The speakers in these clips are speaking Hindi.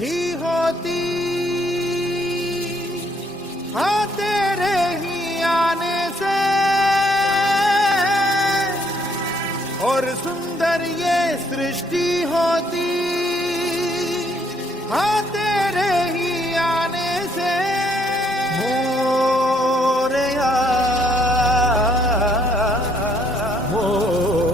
ही होती, हाँ तेरे ही आने से, और सुंदर ये सृष्टि होती, हाँ तेरे ही आने से। मोरया मोरया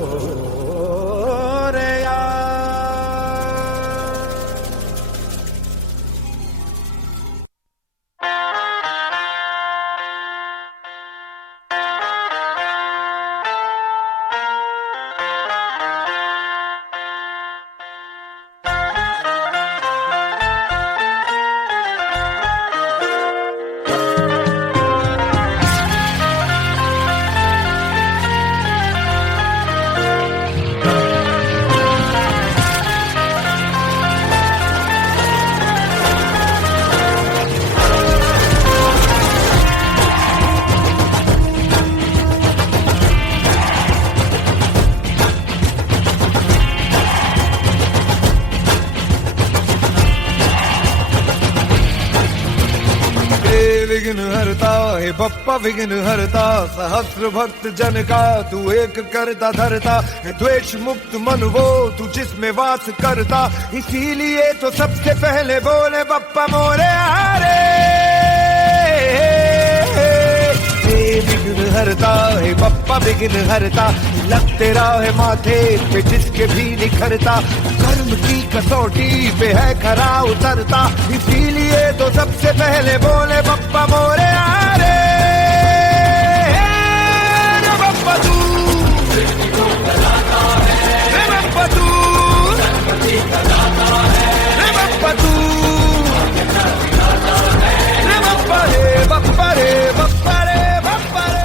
विघ्न हरता हे बप्पा विघ्न हरता, सहस्र भक्त जन का तू एक करता धरता, द्वेष मुक्त मन वो तू जिसमें वास करता, इसीलिए तो सबसे पहले बोले बप्पा मोरे हारे। विघ्न हरता हे बप्पा विघ्न हरता, लगते राह माथे पे जिसके भी निखरता, कर्म की कसौटी पे है खरा उतरता, इसीलिए तो सबसे पहले बोले बप्पा मोरे हारे। रे बप्पा तू, रे बप्पा तू, रे बप्पा तू, रे बप्पा रे बप्पा रे बप्पा रे बप्पा रे।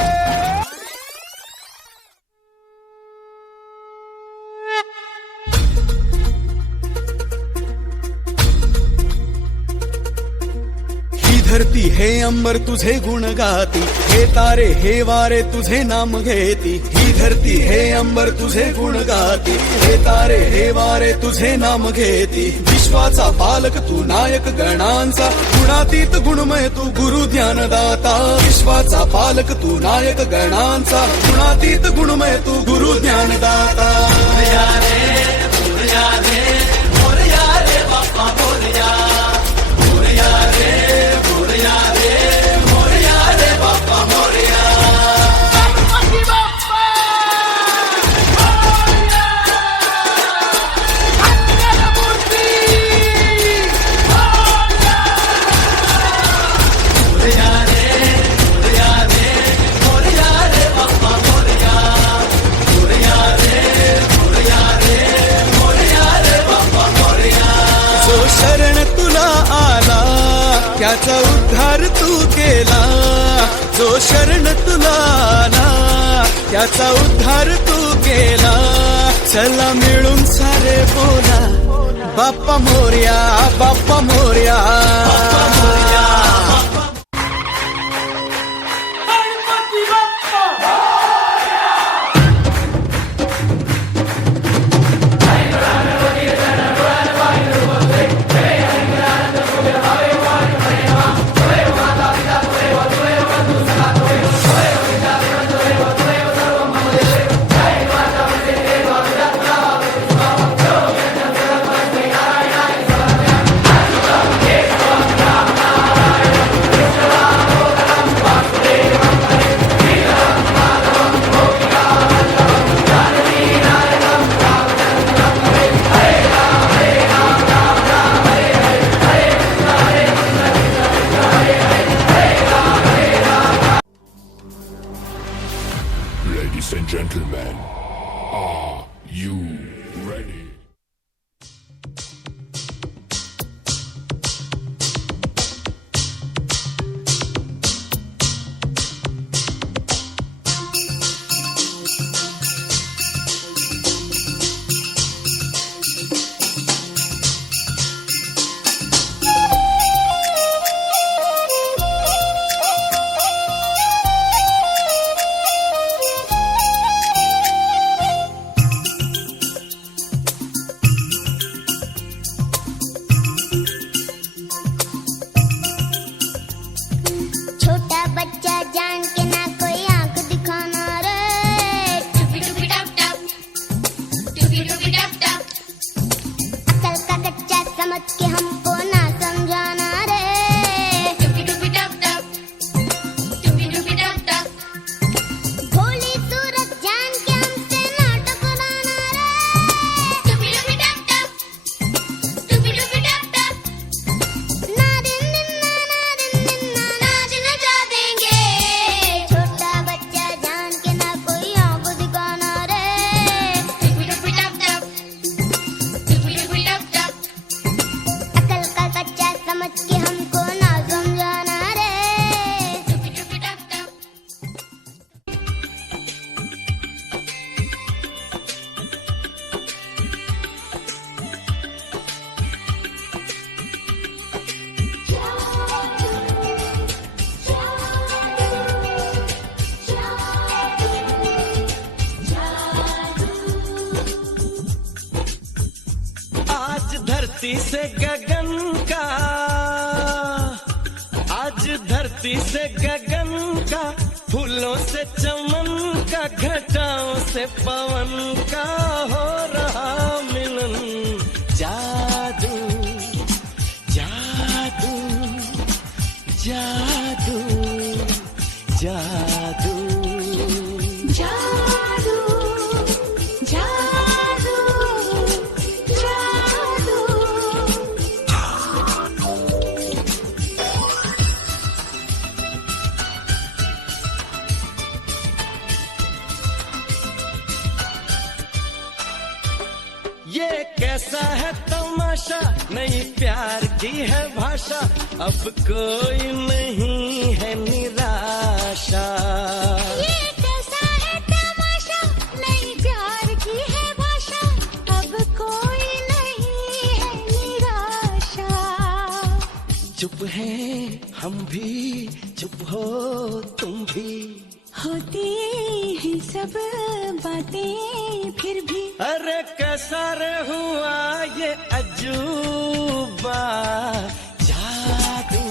धरती हे अंबर तुझे गुण गाती, हे तारे हे वारे तुझे नाम घेती, ही धरती हे अंबर तुझे गुण गाती, हे तारे हे वारे तुझे नाम घेती, विश्वाचा पालक तू नायक गणांचा, गुणातीत गुणमय तू गुरु ज्ञानदाता, विश्वाचा पालक तू नायक गणांचा, गुणातीत गुणमय तू गुरु ज्ञानदाता। मोरया रे मोरया रे मोरया रे बाप्पा मोरया, मोरया रे मोरया रे मोरया रे बाप्पा मोरया। गणपती बाप्पा मोरया, मंगलमूर्ती मोरया, मोरया रे मोरया रे मोरया रे बाप्पा मोरया, मोरया रे मोरया रे मोरया रे बाप्पा मोरया। जो शरण तुला आला त्याचा उद्धार तू केला, जो शरण तुला आला त्याचा उद्धार तू केला, चला मिळून सारे बोला Bappa Morya Bappa Morya Bappa Morya. Ganpati Bappa Ladies and gentlemen, are you ready? धरती से गगन का, आज धरती से गगन का, फूलों से चमन का, घटाओं से पवन का हो रहा मिलन। जादू जादू जादू जादू जादू जादू जादू। ये कैसा है तमाशा, नई प्यार की है भाषा, अब कोई नहीं है निराशा। ये कैसा है तमाशा, नई प्यार की है भाषा, अब कोई नहीं है निराशा। चुप है हम भी, चुप हो तुम भी, होती हैं सब बातें फिर भी। अरे कैसा रे हुआ ये अजूबा। जादू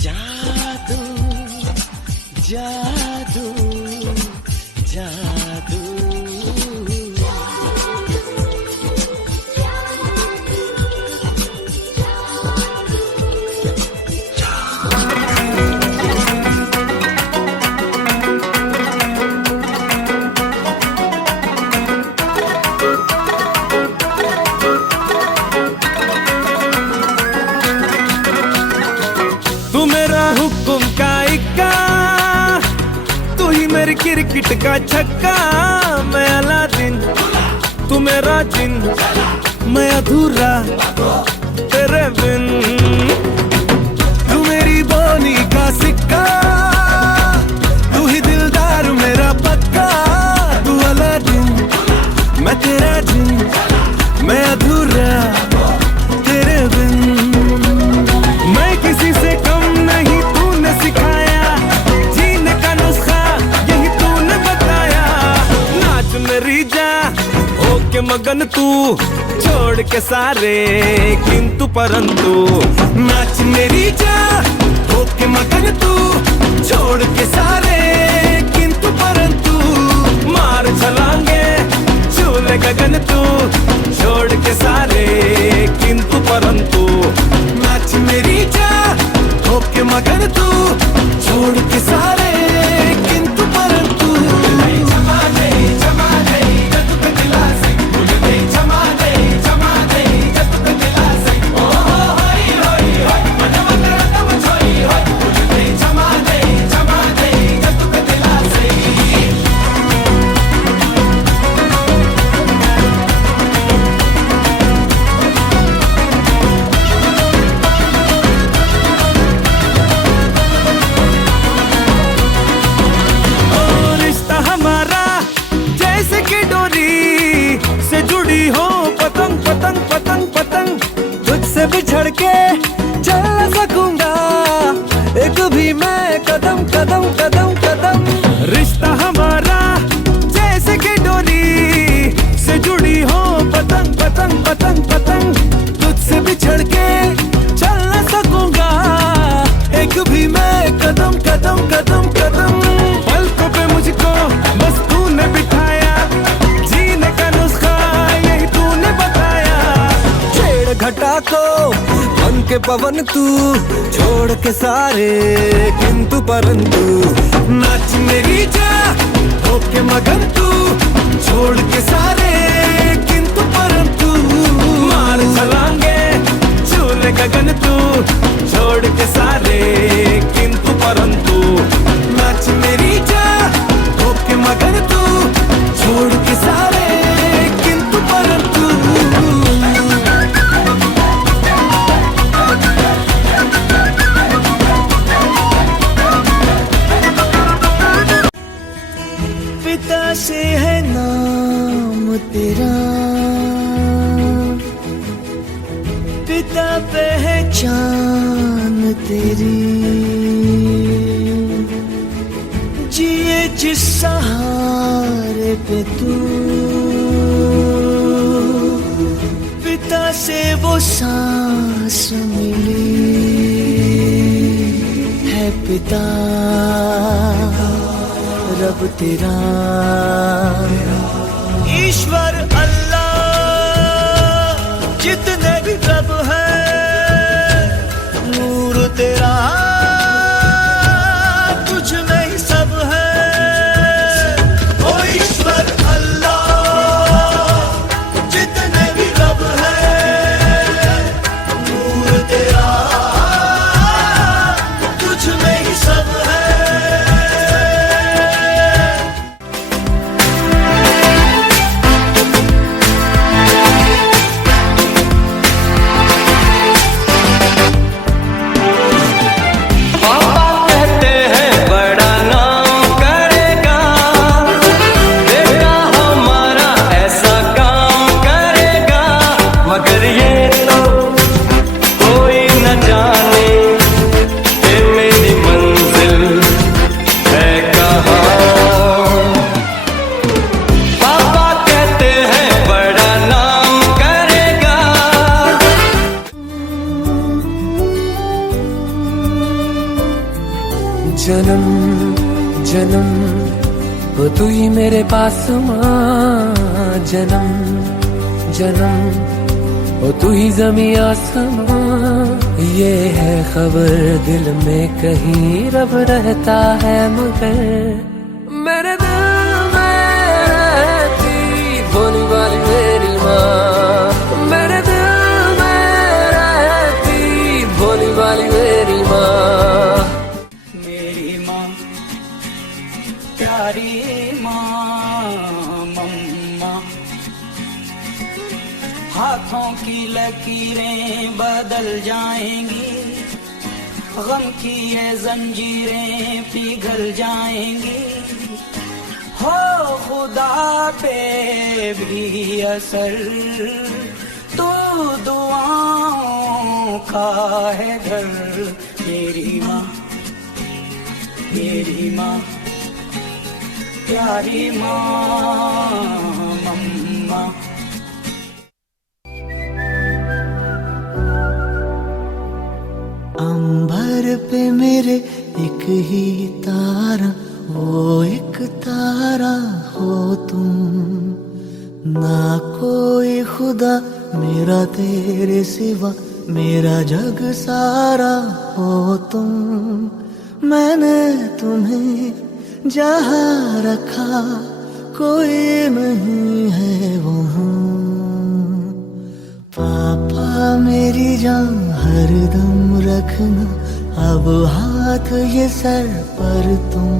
जादू जादू जादू। तू मेरा हुक्म का इक्का, तू ही मेरी क्रिकेट का छक्का। मैं अलादीन तू मेरा जिन, मैं अधूरा तेरे बिन। तू मेरी बोनी का सिक्का, तू ही दिलदार मेरा पक्का। तू अलादीन मैं तेरा जिन, मैं अधूरा तेरे बिन। मैं किसी से कम नहीं, तूने सिखाया जीने का नुस्खा, यही तूने बताया। नाच मेरी जा होके मगन तू, छोड़ के सारे किंतु परंतु। नाच मेरी जा होके मगन तू, छोड़ के सारे किंतु परंतु। मार छलांगे झूले गगन तू, छोड़ के सारे किंतु परंतु। नाच मेरी जा होके मगन तू, छोड़ के सारे किंतु परंतु। बिछड़ के चल न सकूंगा एक भी मैं कदम कदम कदम कदम। रिश्ता हमारा जैसे कि डोरी से जुड़ी हो पतंग पतंग पतंग पतंग। तुझसे बिछड़ के चल न सकूंगा एक भी मैं कदम कदम कदम कदम। पलकों पे मुझको बस तूने बिठाया, जीने का नुस्खा यही तूने बताया। छेड़ घटा को बन के पवन तू, छोड़ के सारे किंतु परंतु। नाच मेरी जा होके मगन तू, छोड़ के सारे किंतु परंतु। मार चलांगे झूले गगन तू, छोड़ के सारे किंतु परंतु। नाच मेरी जा होके मगन तू, छोड़ के सारे किंतु परंतु। पिता से है नाम तेरा, पिता पहचान तेरी। जिए जिस सहारे पे तू, पिता से वो सांस मिली है पिता रब तेरा, ईश्वर अल्लाह जितने भी रब है, नूर तेरा तुझ में ही सब है। ओ ईश्वर अल्लाह जितने भी रब है, नूर तेरा तुझ में ही सब है। जन्म जन्म हो तू ही मेरे पास माँ, जन्म जन्म हो तू ही ज़मीं आसमां। ये है खबर दिल में कहीं रब रहता है, मगर मेरे दिल में रहती भोली वाली मेरी माँ, मेरे दिल में रहती भोली वाली मेरी माँ। प्यारी माँ मम्मा, हाथों की लकीरें बदल जाएंगी, गम की ये जंजीरें पिघल जाएंगी। हो खुदा पे भी असर तू दुआओं का है घर। मेरी माँ मेरी माँ प्यारी माँ मम्मा। अंबर पे मेरे एक ही तारा, वो एक तारा हो तुम, ना कोई खुदा मेरा तेरे सिवा, मेरा जग सारा हो तुम। मैंने तुम्हें जहाँ रखा कोई नहीं है वहाँ, पापा मेरी जान हरदम रखना, अब हाथ ये सर पर तुम।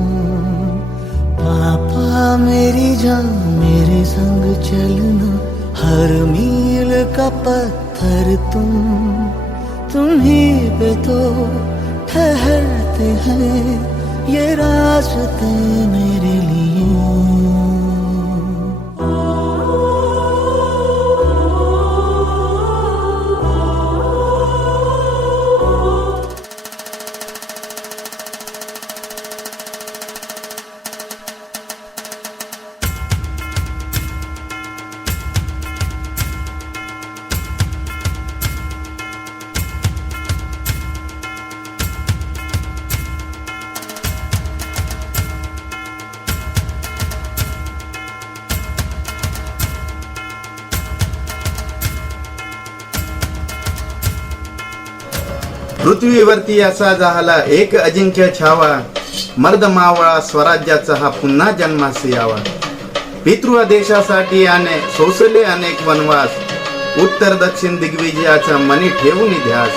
पापा मेरी जान मेरे संग चलना, हर मील का पत्थर तुम ही पे तो ठहरते हैं ये रास्ते मेरे लिए। पृथ्वीवरती असा झाला एक अजिंक्य छावा, मर्द मावळा स्वराज्याचा हा पुन्हा जन्मास यावा। पितृ देशासाठी याने सोसले अनेक वनवास, उत्तर दक्षिण दिग्विजयाचा मनी ठेवून ध्यास।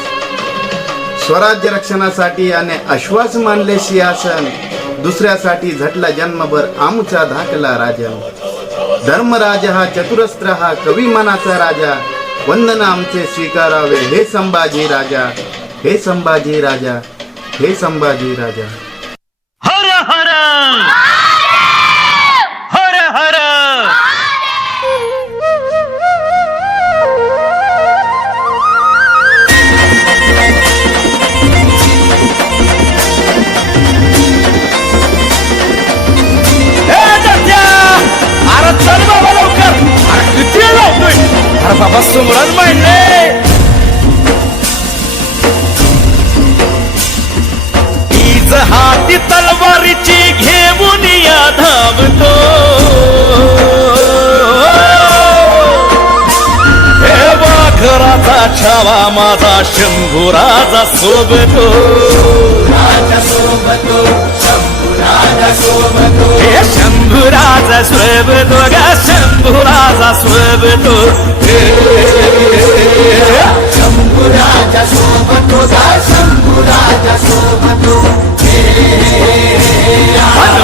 स्वराज्य रक्षणासाठी याने आश्वास मानले सिंहासन, दुसऱ्यासाठी झटला जन्मभर आमुचा धाकला राजा। धर्मराज हा चतुरस्त्र हा कवी मनाचा राजा, वंदना आमचे स्वीकारावे हे संभाजी राजा, हे संभाजी राजा, हे संभाजी राजा। हर हर हर हर अरे चल बाबा लवकर, अरे किती लावतोय, अरे बाबा सुमरण मांडले। छावा माझा शंभूराजा सोबतो हे शंभूराजा सोबतो ग शंभूराजा सोबतो शंभूराजा सोबतो ग शंभूराजा सोबतो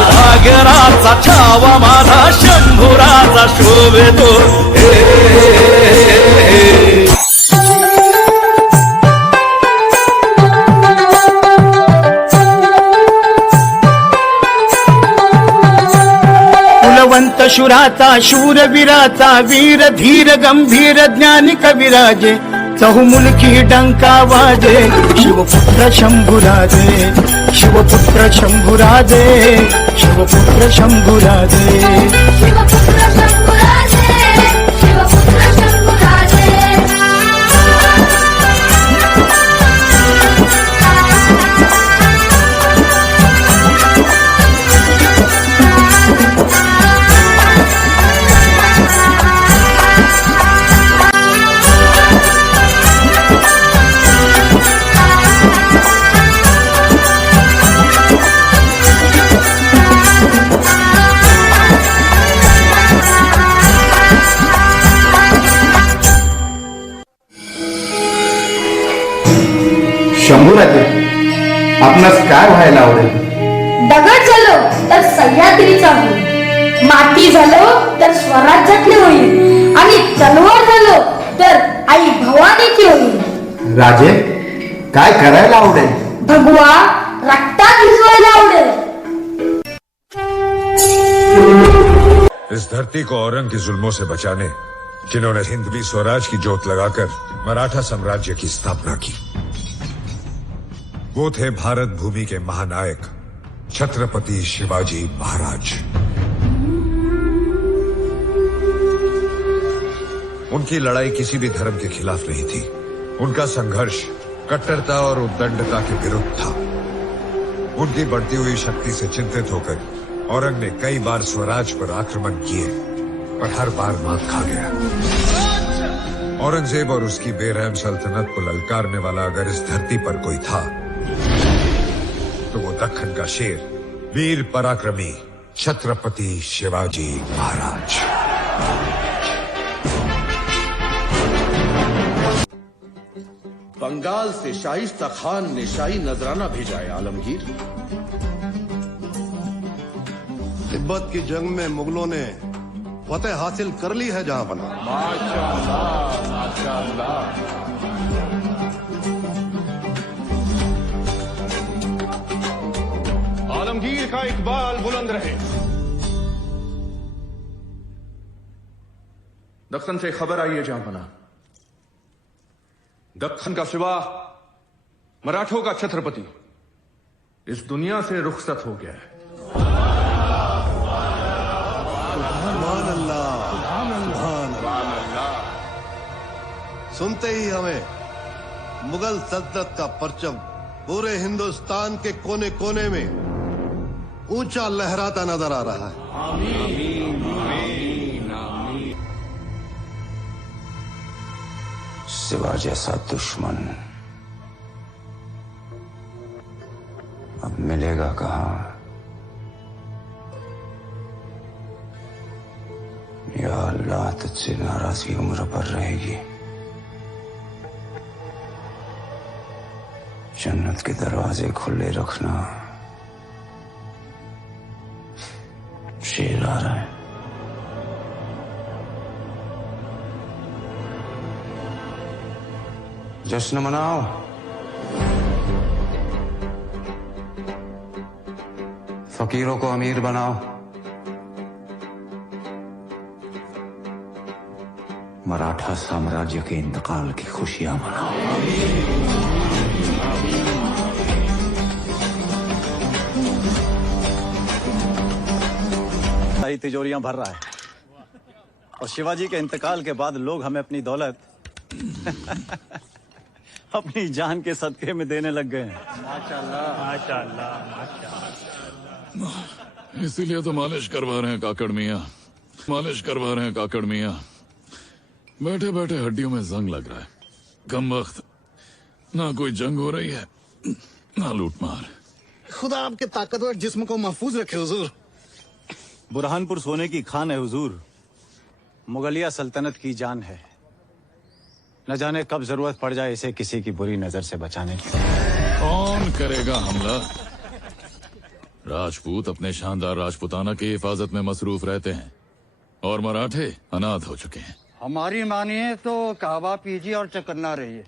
भागराचा छावा माझा शंभूराजा शोभतो कुलवंत शुराचा शूरवीराचा वीर धीर गंभीर ज्ञानी कविराजे चहुमुलकी डंका वाजे शिवपुत्र शंभुराजे शिवपुत्र शंभुराजे शिवपुत्र शंभुराजे शिवपुत्र शंभुराजे शिवपुत्र शंभुराजे शंभूराजे, आपणास काय व्हायला आवडेल? दगड झालो तर सह्याद्रीचा होईल, माती झालो तर स्वराज्यातले होईल आणि तलवार झालो तर आई भवानीची होईल. राजे, काय करायला आवडेल? भगवा रक्तात भिजवायला आवडेल. इस धरती को औरंग की जुल्मों से बचाने जिन्होंने हिंदवी स्वराज की जोत लगाकर मराठा साम्राज्य की स्थापना की, वो थे भारत भूमि के महानायक छत्रपति शिवाजी महाराज। उनकी लड़ाई किसी भी धर्म के खिलाफ नहीं थी। उनका संघर्ष कट्टरता और उद्दंडता के विरुद्ध था। उनकी बढ़ती हुई शक्ति से चिंतित होकर औरंग ने कई बार स्वराज पर आक्रमण किए, पर हर बार मात खा गया। औरंगजेब और उसकी बेरहम सल्तनत को ललकारने वाला अगर इस धरती पर कोई था तो वो दक्खन का शेर, वीर पराक्रमी छत्रपति शिवाजी महाराज। बंगाल से शाइस्ता खान ने शाही नजराना भेजा है आलमगीर। तिब्बत की जंग में मुगलों ने फतेह हासिल कर ली है जहां बना। माशाअल्लाह, माशाअल्लाह। आलमगीर का इकबाल बुलंद रहे। दक्कन से खबर आई है जहां बना, दक्कन का सिवा मराठों का छत्रपति इस दुनिया से रुखसत हो गया है। सुभान अल्लाह, सुभान अल्लाह। सुनते ही हमें मुगल सल्तनत का परचम पूरे हिंदुस्तान के कोने कोने में ऊंचा लहराता नजर आ रहा है। आमीन, आमीन, आमीन। सिवा जैसा दुश्मन अब मिलेगा कहां? या अल्लाह, तुझसे नाराजगी उम्र पर रहेगी। जन्नत के दरवाजे खुले रखना। शेर आ रहा है। जश्न मनाओ। फकीरों को अमीर बनाओ। मराठा साम्राज्य के इंतकाल की खुशियां मनाओ। सारी तिजोरियां भर रहा है और शिवाजी के इंतकाल के बाद लोग हमें अपनी दौलत अपनी जान के सदके में देने लग गए हैं। माशाअल्लाह, माशाअल्लाह, माशाअल्लाह। इसीलिए तो मालिश करवा रहे हैं काकड़ मियां, मालिश करवा रहे हैं काकड़ मियां। बैठे बैठे हड्डियों में जंग लग रहा है। कम वक्त ना कोई जंग हो रही है ना लूटमार। खुदा आपके ताकतवर जिस्म को महफूज रखे हुजूर। बुरहानपुर सोने की खान है हुजूर, मुगलिया सल्तनत की जान है। न जाने कब जरूरत पड़ जाए इसे किसी की बुरी नजर से बचाने की। कौन करेगा हमला? राजपूत अपने शानदार राजपुताना की हिफाजत में मसरूफ रहते हैं और मराठे अनाथ हो चुके हैं। हमारी मानिए तो कहवा पीजिए और चकन्ना रहिए,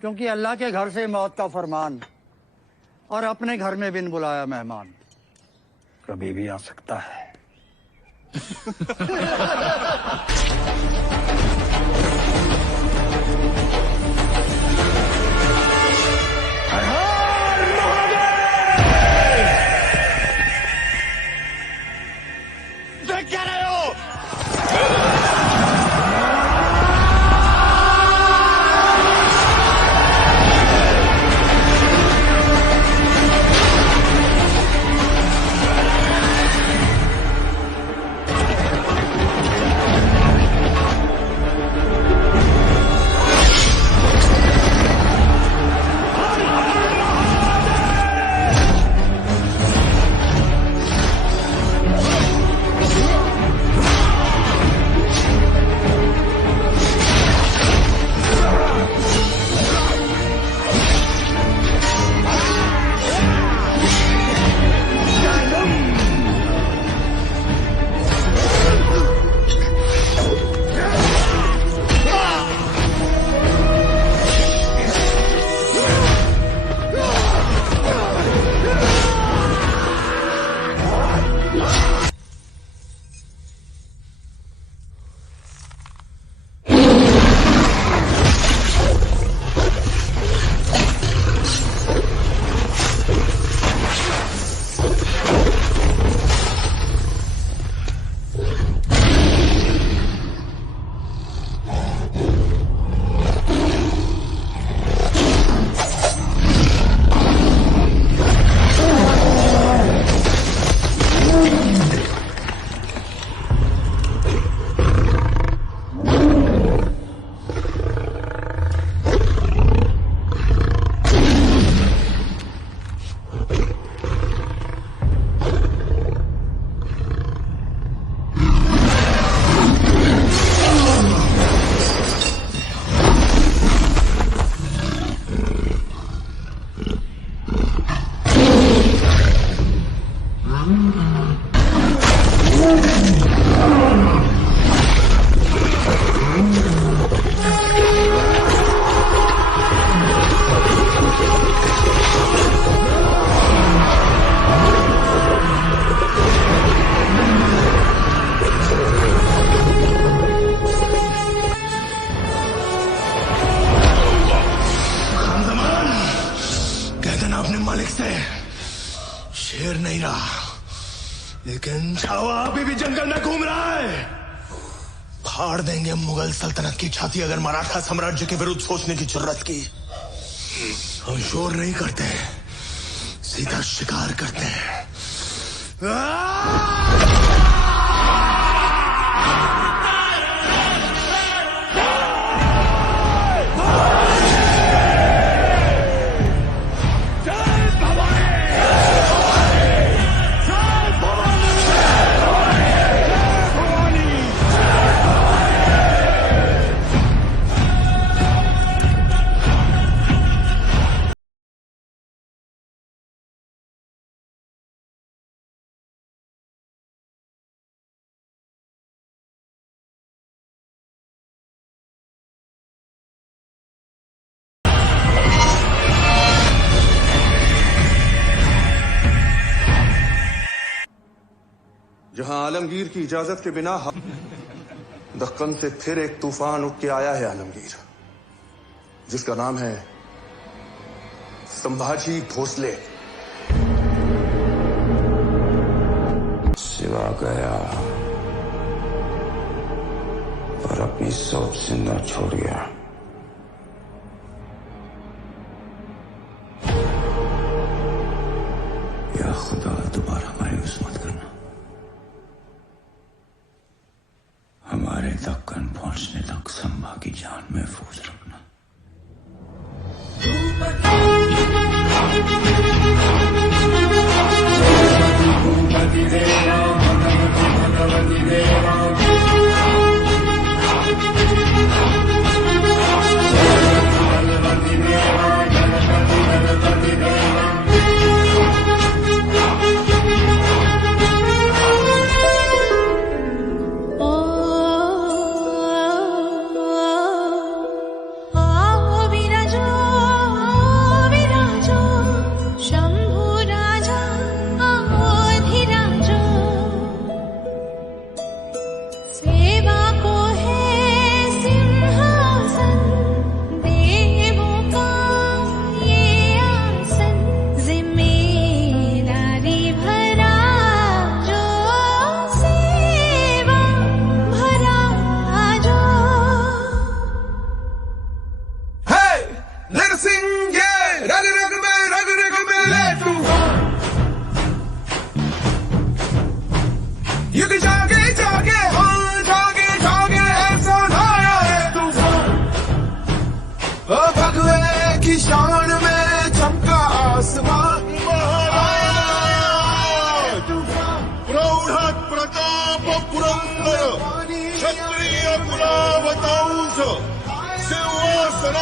क्योंकि अल्लाह के घर से मौत का फरमान और अपने घर में बिन बुलाया मेहमान कभी भी आ सकता है। क्या रहे हो? शेर नहीं रहा, लेकिन छावा अभी भी जंगल में घूम रहा है। फाड़ देंगे मुगल सल्तनत की छाती अगर मराठा साम्राज्य के विरुद्ध सोचने की जरूरत की। हम शोर नहीं करते, सीधा शिकार करते हैं। जहां आलमगीर की इजाजत के बिना दक्कन से फिर एक तूफान उठ के आया है आलमगीर, जिसका नाम है संभाजी भोसले। सिवा गया पर अपनी सोच से न छोड़ गया। या खुदा दोबारा मायूस मत करना, हमारे दक्कन पहुंचने तक संभा की जान महफूज रखना।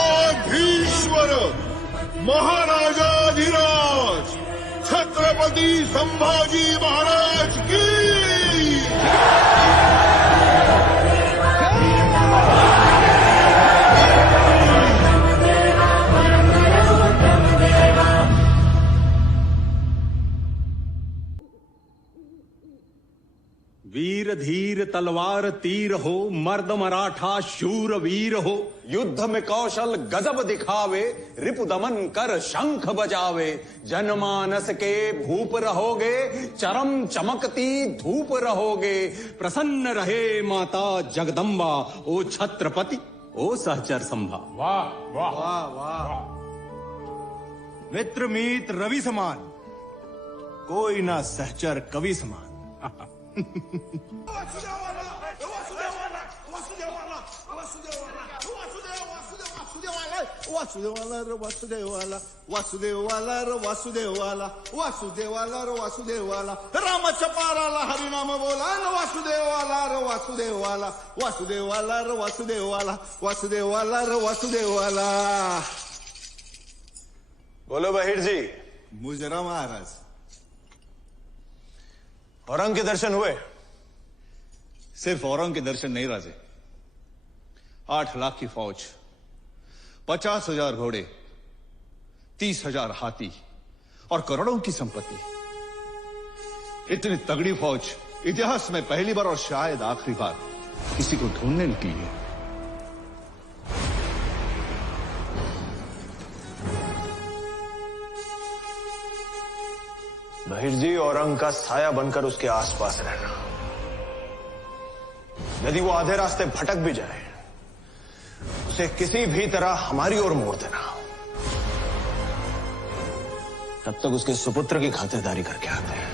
सिंहासनाधीश्वर महाराजाधिराज छत्रपति संभाजी महाराज की वीर धीर तलवार तीर हो, मर्द मराठा शूर वीर हो, युद्ध में कौशल गजब दिखावे, रिपु दमन कर शंख बजावे, जनमानस के भूप रहोगे, चरम चमकती धूप रहोगे, प्रसन्न रहे माता जगदम्बा, ओ छत्रपति ओ सहचर संभा। वाह वाह वाह वाह। मित्र मीत रवि समान, कोई ना सहचर कवि समान। वासुदेवाला रे वासुदेवाला, वासुदेवाला रे वासुदेवाला, वासुदेवाला रे वासुदेवाला, रामाच्या पाराला हरिनाम बोला न वासुदेवाला रे वासुदेवाला, वासुदेवाला रे वासुदेवाला, वासुदेवाला रे वासुदेवाला। बोलो बहिर जी। मुजरा महाराज। औरंग के दर्शन हुए? सिर्फ औरंग के दर्शन नहीं राजे, 8 लाख की फौज, 50,000 घोड़े, 30,000 हाथी और करोड़ों की संपत्ति। इतनी तगड़ी फौज इतिहास में पहली बार और शायद आखिरी बार किसी को ढूंढने निकली है। बहिर जी, औरंग का साया बनकर उसके आसपास रहना। यदि वो आधे रास्ते भटक भी जाए, उसे किसी भी तरह हमारी ओर मोड़ देना। तब तक उसके सुपुत्र की खातिरदारी करके आते हैं।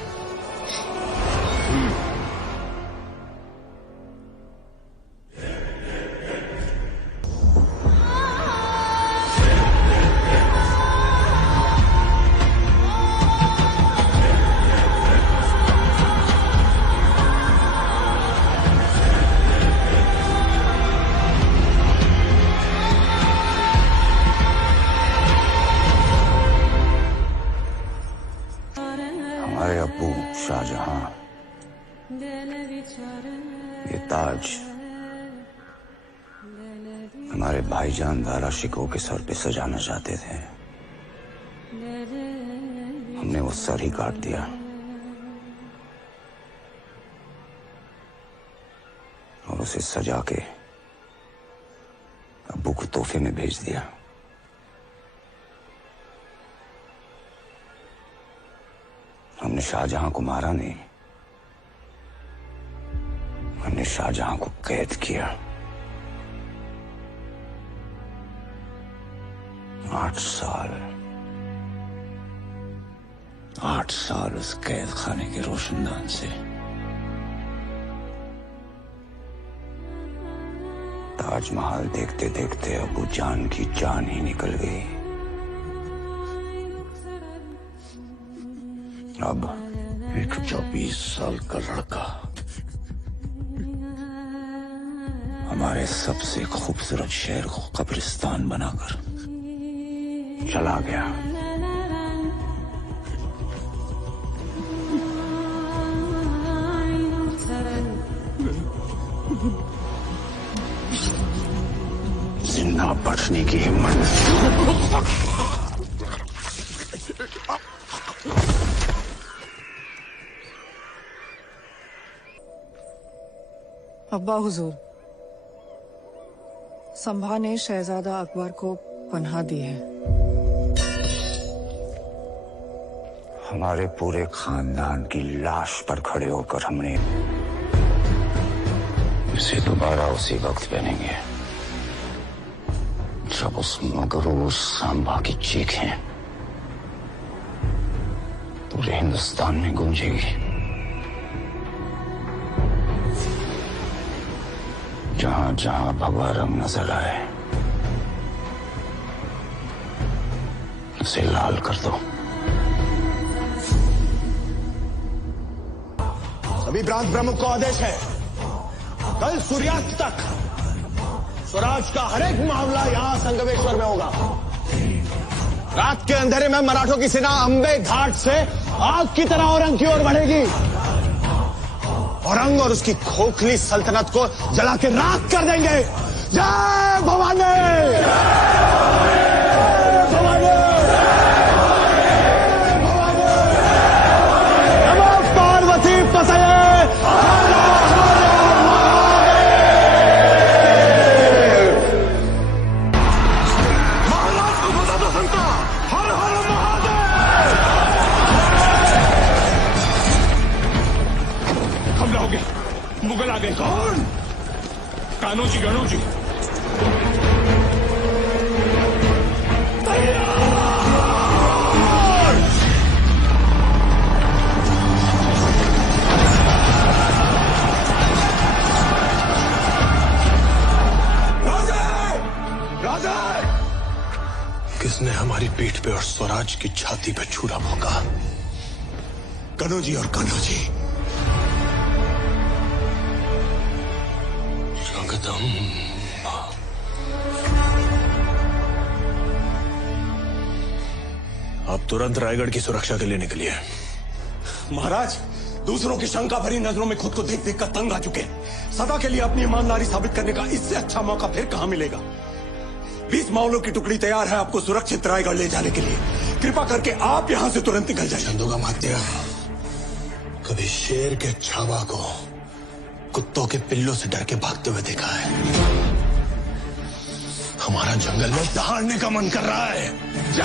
हमारे अब्बू शाहजहां ये ताज हमारे भाईजान दारा शिकोह के सर पे सजाना चाहते थे। हमने वो सर ही काट दिया। और उसे सजा के अब्बू को तोहफे में भेज दिया। हमने शाहजहां को मारा नहीं, हमने शाहजहां को कैद किया। 8 साल उस कैद खाने के रोशनदान से। ताजमहल देखते देखते अबू जान की जान ही निकल गई। अब एक 24 साल का लड़का हमारे सबसे खूबसूरत शहर को कब्रिस्तान बनाकर चला गया। जिंदा बचने की हिम्मत अब्बा हुजूर, संभा ने शहजादा अकबर को पनाह दी है। हमारे पूरे खानदान की लाश पर खड़े होकर हमने इसे दोबारा उसी वक्त पहनेंगे जब उस मगरूर सांबा की चीखें पूरे हिंदुस्तान में गूंजेगी। जहां जहां भगवा रंग नजर आए उसे लाल कर दो। अभी प्रांत प्रमुख को आदेश है, कल सूर्यास्त तक स्वराज का हर एक मामला यहां संगमेश्वर में होगा। रात के अंधेरे में मराठों की सेना अंबे घाट से आग की तरह औरंग की ओर बढ़ेगी। औरंग और उसकी खोखली सल्तनत को जला के राख कर देंगे। जय भवानी! नमो पार्वती पतये! मुगल आ गए। कौन? कान्होजी, गणोजी। राजा! किसने हमारी पीठ पे और स्वराज की छाती पे छुरा भोंका? कन्होजी और कान्होजी। आप तुरंत रायगढ़ की सुरक्षा के लिए निकलिए। महाराज, दूसरों की शंका भरी नजरों में खुद को देख देख कर तंग आ चुके हैं। सदा के लिए अपनी ईमानदारी साबित करने का इससे अच्छा मौका फिर कहां मिलेगा। 20 मावलों की टुकड़ी तैयार है आपको सुरक्षित रायगढ़ ले जाने के लिए। कृपा करके आप यहां से तुरंत निकल जाइए। चंदोगा मात्या, कभी शेर के छावा को कुत्तों के पिल्लों से डर के भागते हुए देखा है। हमारा जंगल में दहाड़ने का मन कर रहा है। जय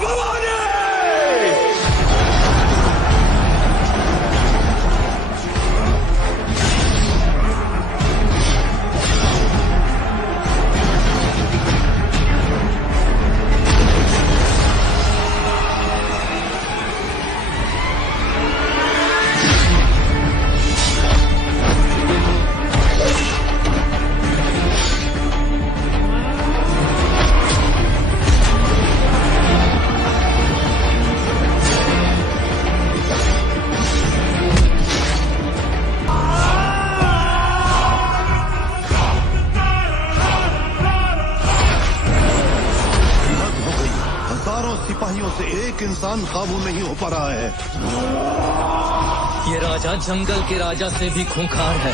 भवानी! सिपाहियों से एक इंसान काबू नहीं हो पा रहा है। ये राजा जंगल के राजा से भी खूंखार है।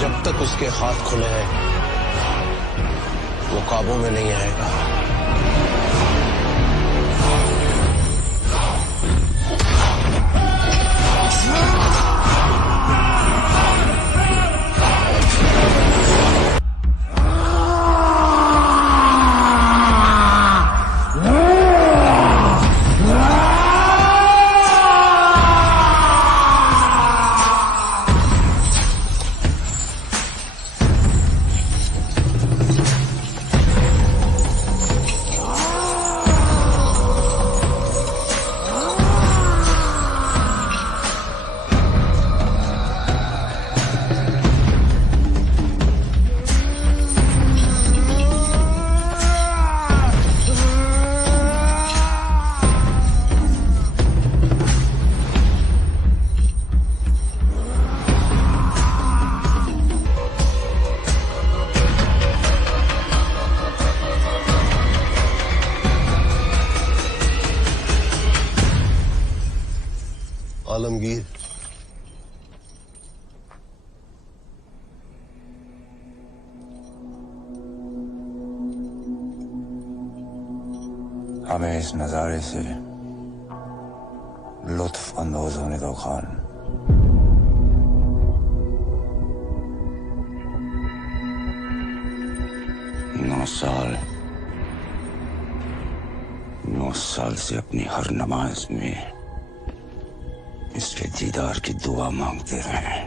जब तक उसके हाथ खुले हैं वो काबू में नहीं आएगा। आलमगीर, हमें इस नजारे से लुत्फ अंदोज होने दो खान। 9 साल से अपनी हर नमाज में इसके दीदार की दुआ मांगते रहे।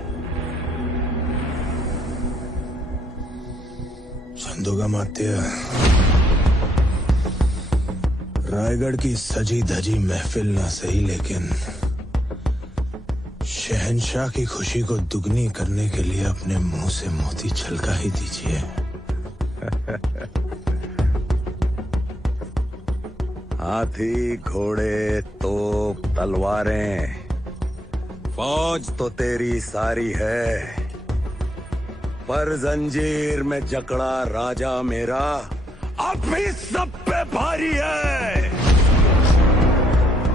चंदोगामात्य, रायगढ़ की सजी धजी महफिल ना सही, लेकिन शहंशाह की खुशी को दुगनी करने के लिए अपने मुंह से मोती छलका ही दीजिए। हाथी, घोड़े, तोप, तलवारें, फौज तो तेरी सारी है, पर जंजीर में जकड़ा राजा मेरा अब भी सब पे भारी है।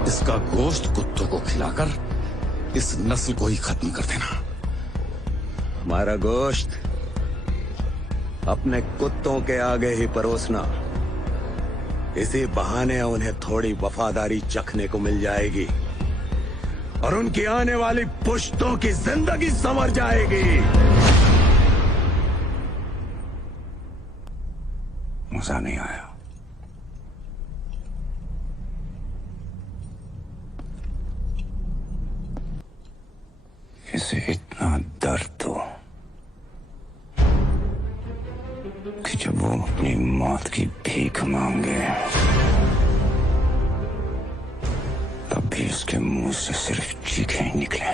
इसका गोश्त कुत्तों को खिलाकर इस नस्ल को ही खत्म कर देना। हमारा गोश्त अपने कुत्तों के आगे ही परोसना, इसी बहाने उन्हें थोड़ी वफादारी चखने को मिल जाएगी और उनकी आने वाली पुश्तों की जिंदगी संवर जाएगी। मजा नहीं आया। इसे इतना दर्द दो कि जब वो अपनी मौत की भीख मांगे तब भी उसके मुंह से सिर्फ चीखें ही निकले।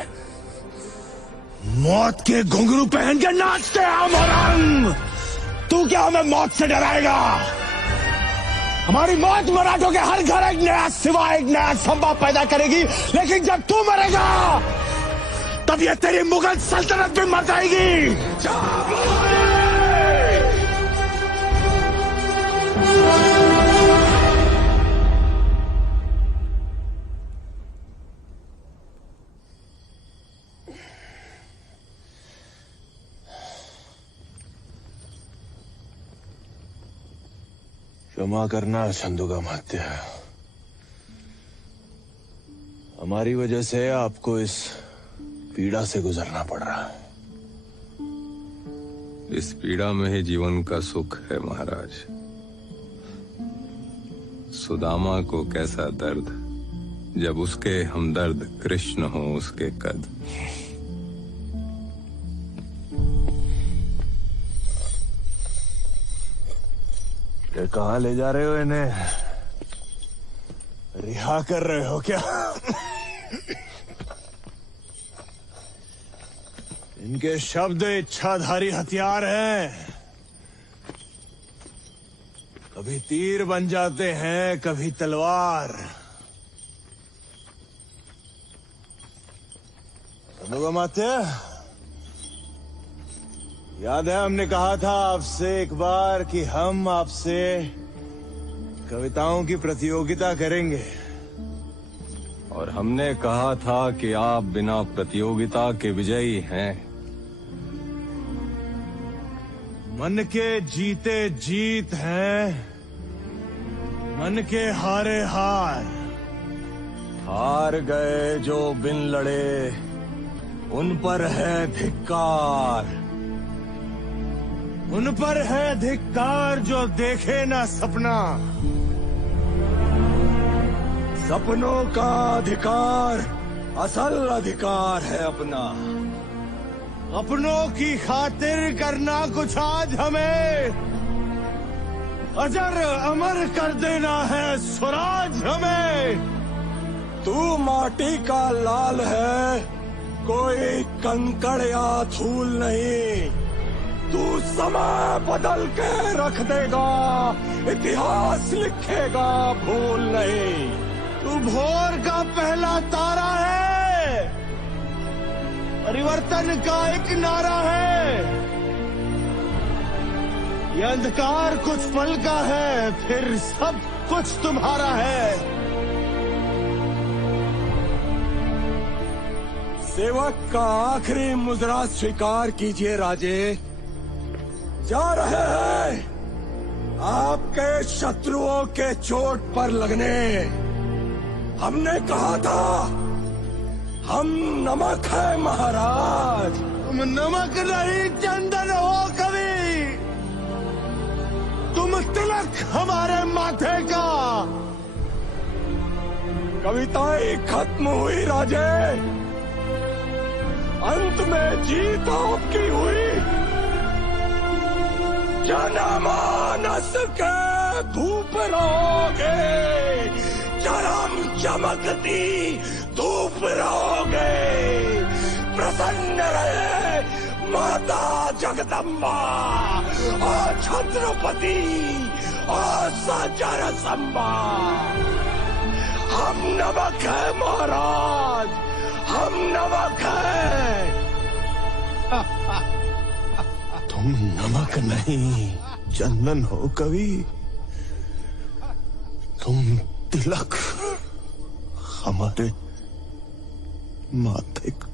मौत के घुंघरू पहन के नाचते हम और हम। तू क्या हमें मौत से डराएगा? हमारी मौत मराठों के हर घर एक नया सिवा, एक नया संभव पैदा करेगी, लेकिन जब तू मरेगा तब ये तेरी मुगल सल्तनत भी मर जाएगी। क्षमा करना चंदोगामात्य, हमारी वजह से आपको इस पीड़ा से गुजरना पड़ रहा है। इस पीड़ा में ही जीवन का सुख है महाराज। सुदामा को कैसा दर्द जब उसके हमदर्द कृष्ण हो उसके कद। ये कहाँ ले जा रहे हो इन्हें? रिहा कर रहे हो क्या? इनके शब्द इच्छाधारी हथियार हैं, कभी तीर बन जाते हैं, कभी तलवार। चंदोगामात्य, याद है हमने कहा था आपसे एक बार कि हम आपसे कविताओं की प्रतियोगिता करेंगे, और हमने कहा था कि आप बिना प्रतियोगिता के विजयी हैं। मन के जीते जीत हैं, मन के हारे हार। हार गए जो बिन लड़े उन पर है धिक्कार, उन पर है धिक्कार जो देखे ना सपना। सपनों का अधिकार असल अधिकार है अपना। अपनों की खातिर करना कुछ आज हमें, अजर अमर कर देना है स्वराज हमें। तू माटी का लाल है, कोई कंकड़ या धूल नहीं। तू समय बदल के रख देगा, इतिहास लिखेगा भूल नहीं। तू भोर का पहला तारा है, परिवर्तन का एक नारा है। ये अंधकार कुछ पल का है, फिर सब कुछ तुम्हारा है। सेवक का आखिरी मुजरा स्वीकार कीजिए राजे। जा रहे हैं आपके शत्रुओं के चोट पर लगने। हमने कहा था हम नमक है महाराज। तुम नमक नहीं चंदन हो कवि, तुम तिलक हमारे माथे का। कविताएं खत्म हुई राजे, अंत में जीत आपकी हुई। जनमानस के धूप रहोगे, चरम चमकती धूप रहोगे। प्रसन्न रहे माता जगदम्बा और छत्रपति और सजर संबा। हम नमक है महाराज, हम नमक है। तुम नमक नहीं चंदन हो कवि, तुम तिलक हमारे माथे का।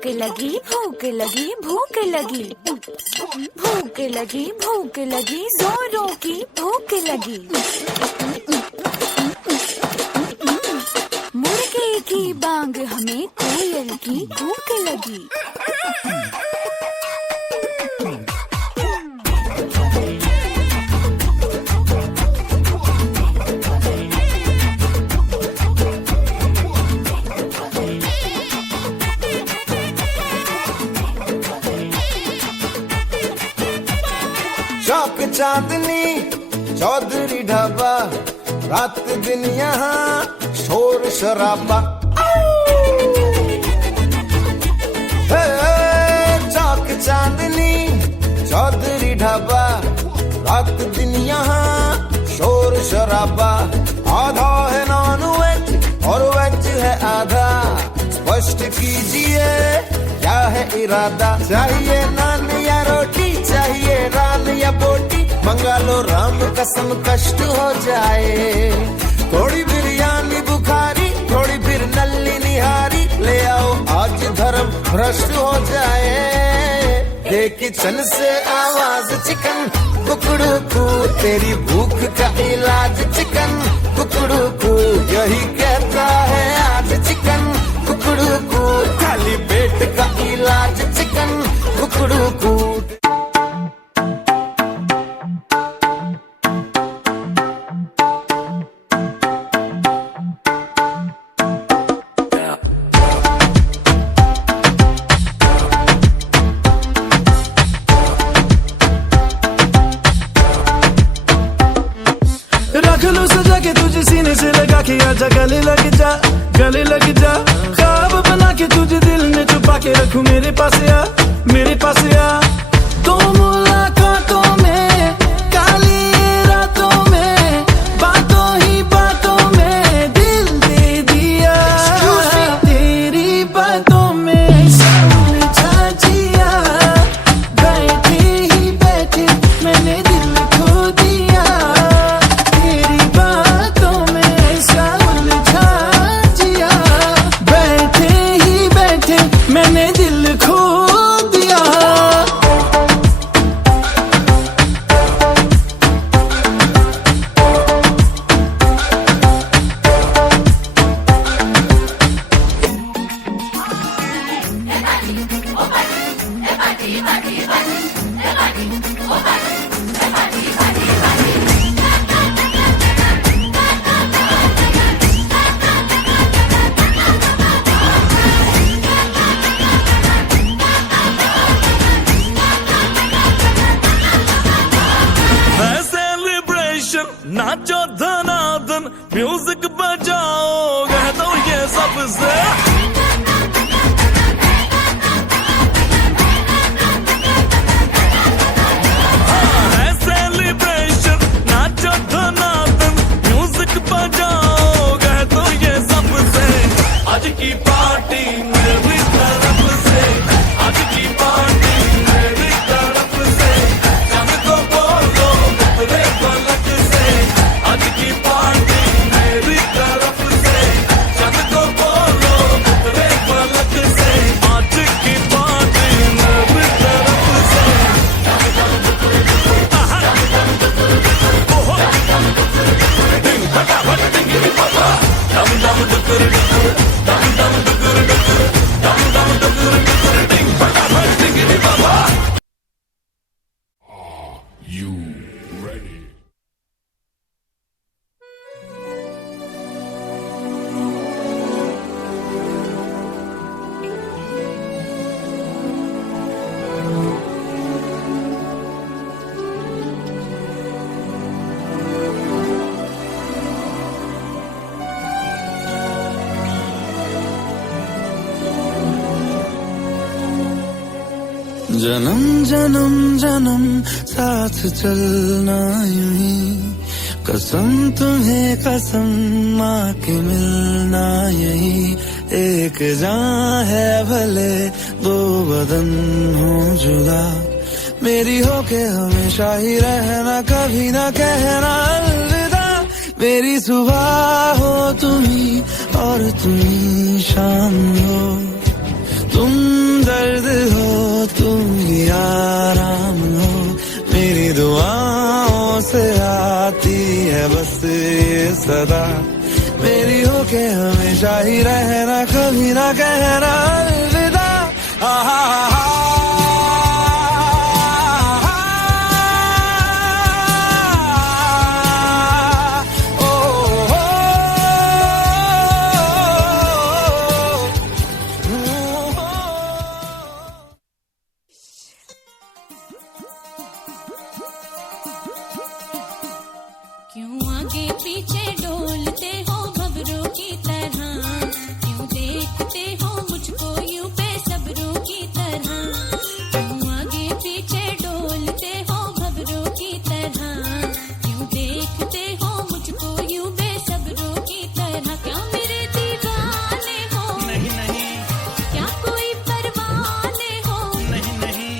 भूख लगी भूख लगी भूख लगी भूख लगी भूख लगी जोरों की भूख लगी मुर्गे की बांग हमें कोयल की भूख लगी चौक चांदनी चौधरी ढाबा रात दिन यहाँ शोर शराबा चौक चांदनी चौधरी ढाबा रात दिन यहाँ शोर शराबा आधा है नॉन वेज और वेज है आधा स्पष्ट कीजिए क्या है इरादा चाहिए नान या रोटी चाहिए रान या बोटी मंगा लो राम कसम कष्ट हो जाए थोड़ी बिरयानी बुखारी थोड़ी फिर नल्ली निहारी ले आओ आज धर्म भ्रष्ट हो जाए किचन से आवाज चिकन कुकड़ू कू तेरी भूख का इलाज चिकन कुकड़ू कू यही कहता है आज चिकन कुकड़ू कू खाली पेट का इलाज चिकन कुकड़ू कू रख लो सजा के तुझे सीने से लगा के आजा गले लग जा ख्वाब बना के तुझे दिल में छुपा के रखूं मेरे पास आ तो मुलाकातों में काली रातों में बातों ही बातों में दिल दे दिया तेरी बातों में समझा जिया बैठे ही बैठे मैंने दिल खो दिया तेरी बातों में समझा जिया बैठे ही बैठे मैंने दिल खो दिया नाचो धनादन म्यूजिक बजाओ कह दो ये सबसे सेलिब्रेशन नाचो धनादन म्यूजिक बजाओ कह दो ये सबसे आज की पार्टी मेरी तरफ से आज की पार्टी मेरी तरफ से जब को बोलो उतरे पलक से आज की पार्टी मेरी तरफ से जब को बोलो उतरे पलक से आज की पार्टी मेरी तरफ से डिंग फटाफट डिंगी पापा दम दम डुकर डुकर दम दम डुकर डुकर दम दम डुकर डुकर डिंग फटाफट डिंगी पापा जन्म जन्म जन्म साथ चलना यूं ही कसम तुम्हें कसम माँ के मिलना यही एक जान है भले दो बदन हो जुदा मेरी हो के हमेशा ही रहना कभी ना कहना अलविदा मेरी सुबह हो तुम ही और तुम ही शाम हो तुम ये सदा मेरी हो के हमेशा ही रहना, कभी ना कहना अलविदा। क्यों आगे पीछे डोलते हो भंवरों की तरह, क्यों देखते हो मुझको यूं बेसब्रों की तरह। क्यों आगे पीछे डोलते हो भंवरों की तरह, क्यों देखते हो मुझको यूं बेसब्रों की तरह। क्या मेरे दीवाने हो? नहीं नहीं। क्या कोई परवाने हो? नहीं नहीं।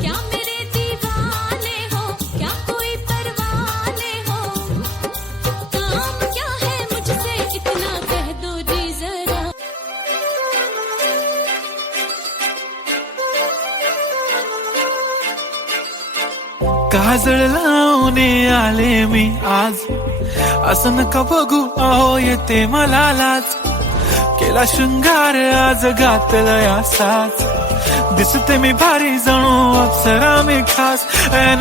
क्या मेरे दीवाने हो? क्या कोई परवाने हो? काम क्या है मुझसे इतना कह दो जी जरा। काजळ लावणे आले मी आज, असं नका बघू अहो येते मला लाज। केला शृंगार आज घातलाय असाच, दिसते मी भारी जणू अप्सरा मी खास।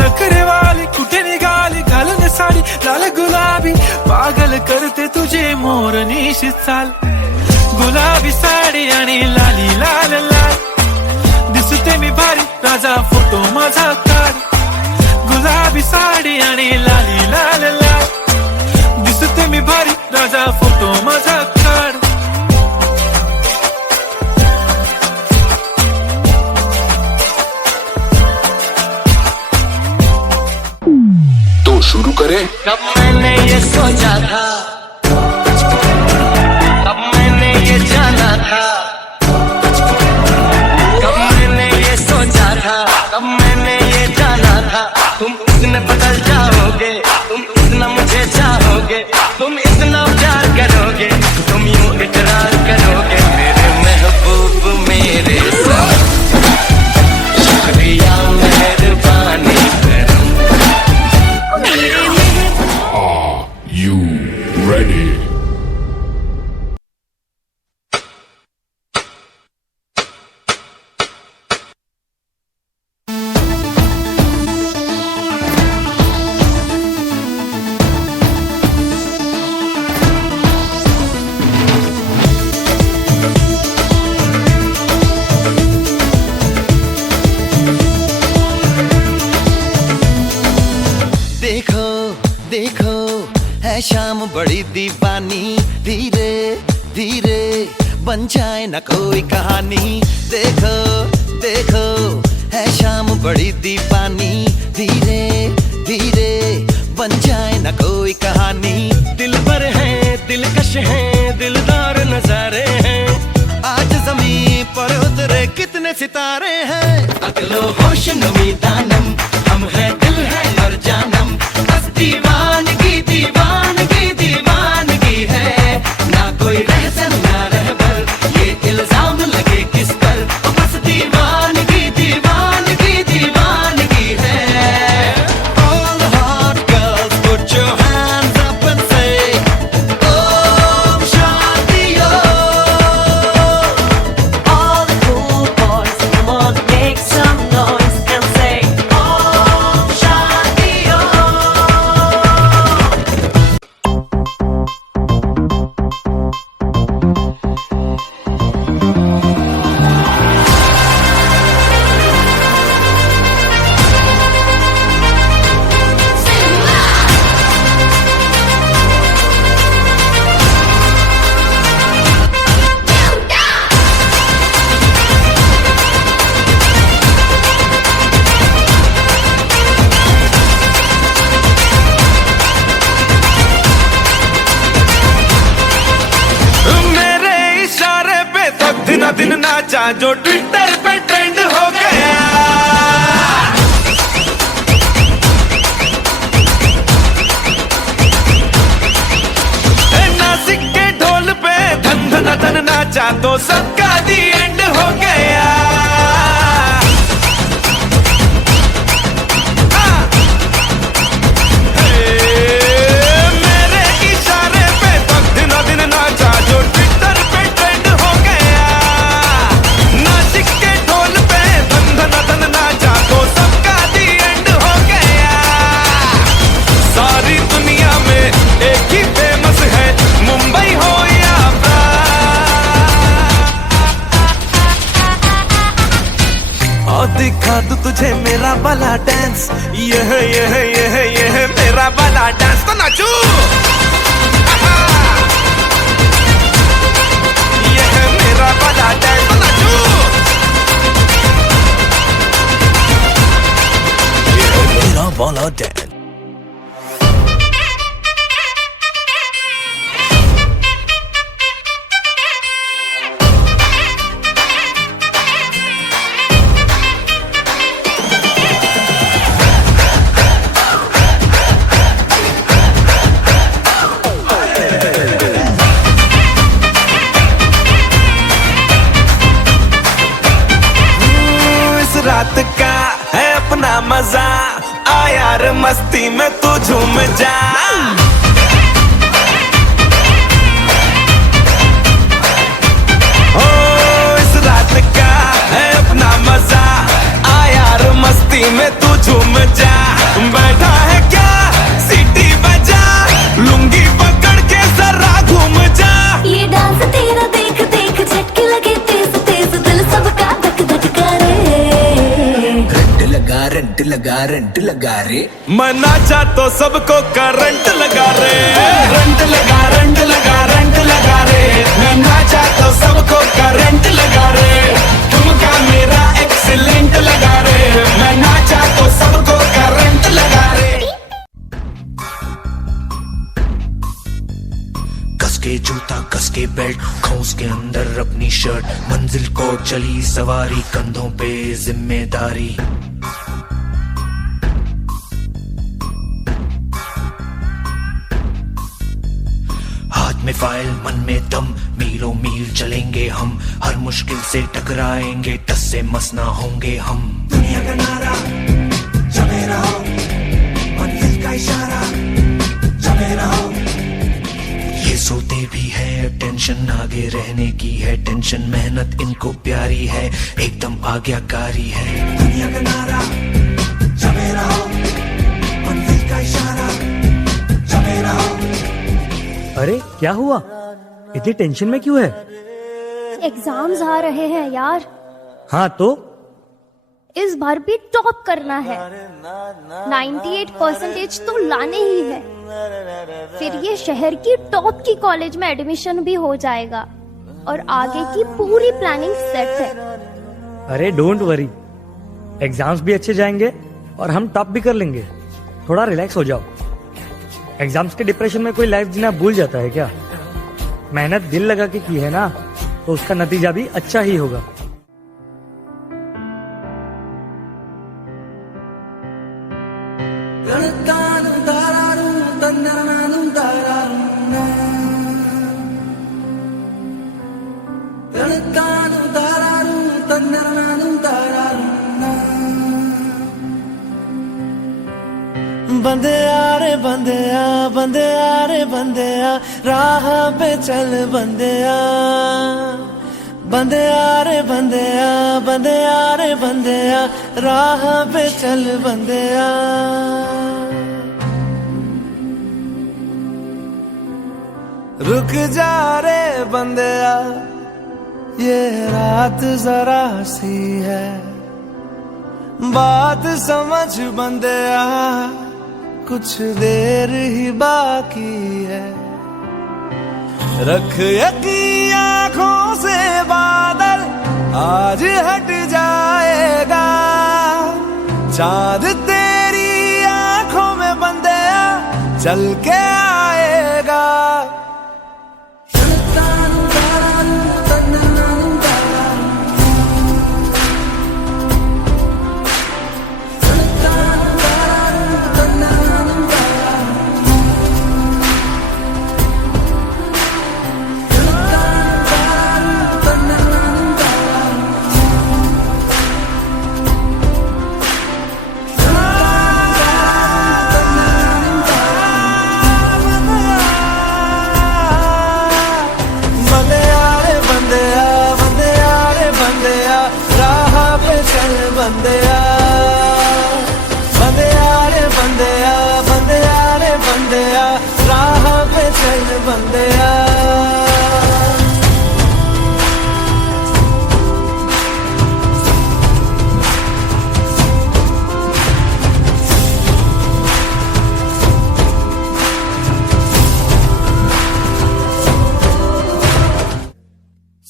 नखरेवाली कुठे निघाली घालून साडी लाल गुलाबी, पागल करते तुझे मोरनीशी चाल। गुलाबी साडी आणि लाली लाल लाल, दिसते मी भारी राजा फोटो माझा काढ। गुलाबी साडी आणि लाली लाल लाल, दिसते मी भारी राजा फोटो माझा काढ। तो शुरू करें। कब मैंने ये सोचा था, कब मैंने ये जाना था, कब मैंने ये सोचा था, कब मैंने ये जाना था। तुम इतने बदल जाओगे, तुम इतना मुझे चाहोगे, तुम इतना प्यार करोगे, तुम यूं इकरार करोगे मेरे महबूब मेरे साथ। शुक्रिया मेहरबानी You ready? देखो देखो है शाम बड़ी दीवानी, धीरे धीरे बन जाए न कोई कहानी। देखो देखो है शाम बड़ी दीवानी, धीरे धीरे बन जाए न कोई कहानी। दिल पर है दिलकश है दिलदार नजारे हैं, आज जमीन पर उतरे कितने सितारे हैं। अगलो होश नमी दानम, हम है दिल है और जानम। बस दीवानगी दीवानगी दीवानगी है, ना कोई रहसन ना रहबर, ये इल्जाम लगे किस पर। बस दीवानगी दीवानगी दीवानगी है। All the hot girls put your hands up and say Om Shanti Om. All the cool boys, come on, make some noise and say Om Shanti Om. मेरे इशारे पे तो दिन दिन नाचा जो ट्विटर पे ट्रेंड हो गया। नासिक के ढोल पे धन धन धन नाचा तो सबका दी एंड हो गया। मेरे दिखा दूं तुझे मेरा वाला डांस, ये है मेरा वाला डांस, तो नाचू। ये है मेरा वाला डांस, तो नाचू। ये है मेरा वाला डांस। रात का है अपना मजा, आ यार मस्ती में तू झूम जा। ओ इस रात का है अपना मजा, आ यार मस्ती में तू झूम जा। बैठा है क्या सीटी बजा, लुंगी पकड़ के जरा घूम जा। ये डांस तेरा देख देख झटके लगे तेज तेज, दिल सबका धक धक करे। रंट लगा रे, मैं नाचा तो सबको करंट लगा रे। रंट लगा रे, मैं नाचा तो सबको करंट लगा रे। ठुमका मेरा एक्सीलेंट लगा रे, मैं नाचा तो सबको करंट लगा रे। कस के जूता कस के बेल्ट, खोस के अंदर अपनी शर्ट, मंजिल को चली सवारी, कंधों पे जिम्मेदारी। हाथ में फाइल मन में दम, मीलों मील चलेंगे हम, हर मुश्किल से टकराएंगे, टस से मस ना होंगे हम। दुनिया का नारा जमे रहो, मंजिल का इशारा जमे रहो। ये सोते भी है टेंशन, आगे रहने की है टेंशन, मेहनत इनको प्यारी है, एकदम आज्ञाकारी है। दुनिया का नारा जमे रहो, मंजिल का इशारा जमे रहो। अरे क्या हुआ, इतनी टेंशन में क्यों है? एग्जाम्स आ रहे हैं यार। हाँ तो इस बार भी टॉप करना है, 98% तो लाने ही है, फिर ये शहर की टॉप की कॉलेज में एडमिशन भी हो जाएगा और आगे की पूरी प्लानिंग सेट है। अरे डोंट वरी, एग्जाम्स भी अच्छे जाएंगे और हम टॉप भी कर लेंगे। थोड़ा रिलैक्स हो जाओ। एग्जाम्स के डिप्रेशन में कोई लाइफ जीना भूल जाता है क्या? मेहनत दिल लगा के की है ना, तो उसका नतीजा भी अच्छा ही होगा। बंदेया रे बंदेया, बंदेया रे बंदेया, राह पे चल बंदेया। बंदेया रे बंदेया, बंदेया रे बंदेया, राह पे चल बंदेया। रुक जा रे बंदेया, ये रात जरा सी है, बात समझ बंदेया, कुछ देर ही बाकी है। रख यकीन आँखों से बादल, आज हट जाएगा। चांद तेरी आँखों में बंदेया चल के आएगा।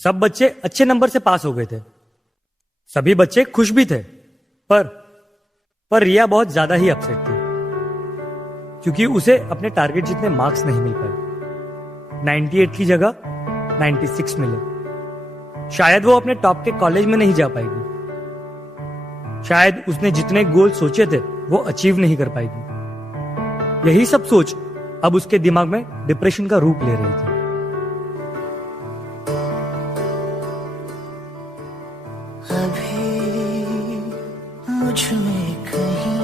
सब बच्चे अच्छे नंबर से पास हो गए थे, सभी बच्चे खुश भी थे, पर रिया बहुत ज्यादा ही अपसेट थी क्योंकि उसे अपने टारगेट जितने मार्क्स नहीं मिल पाए। 98 की जगह 96 मिले। शायद वो अपने टॉप के कॉलेज में नहीं जा पाएगी, शायद उसने जितने गोल सोचे थे वो अचीव नहीं कर पाएगी। यही सब सोच अब उसके दिमाग में डिप्रेशन का रूप ले रही थी। मुझ में कहीं